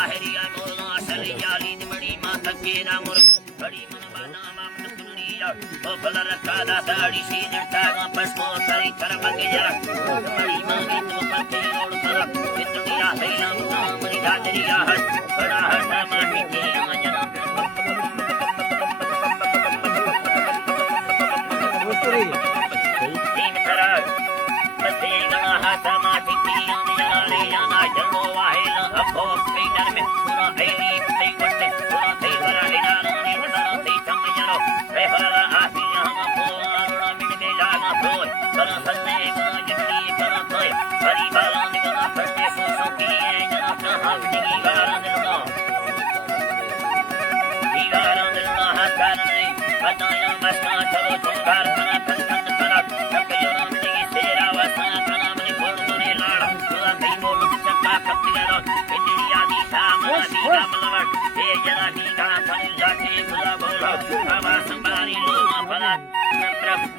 आहिरिया मोला सलियाली निमड़ी मां तके ना मुर बड़ी मन बाना मां नकुनिया ओ बल रखा दा साड़ी सी जटा गा पस्मो तरी कर मंगे जरा बड़ी मां की तो पति रोड कर इतनिया है नाम मरी दादरिया हट बड़ा हट माटी की जना मुस्तरी तीन तरह कते गणा हाथ माटी की जना ले जाना जनो वाहे अबो कई में पूरा ऐली सही वटे पूरा सही करा लेना नी बता सही चम जनो रे हरा आसी हम को अरुणा मिट में लाना तो कर सन्ने का जिंदगी कर कोई हरी बाला निगना फटे सो की जना कहा जिंदगी गाला दिलना ही गाला दिलना हाथ नहीं बताया मस्ता चलो चुंगार करा कंकन करा सब जना जिंदगी तेरा वसा करा मनी बोल ने लाड़ा पूरा सही बोल चक्का कत्ती रो इंडिया दी शाम दी मलवट ए जना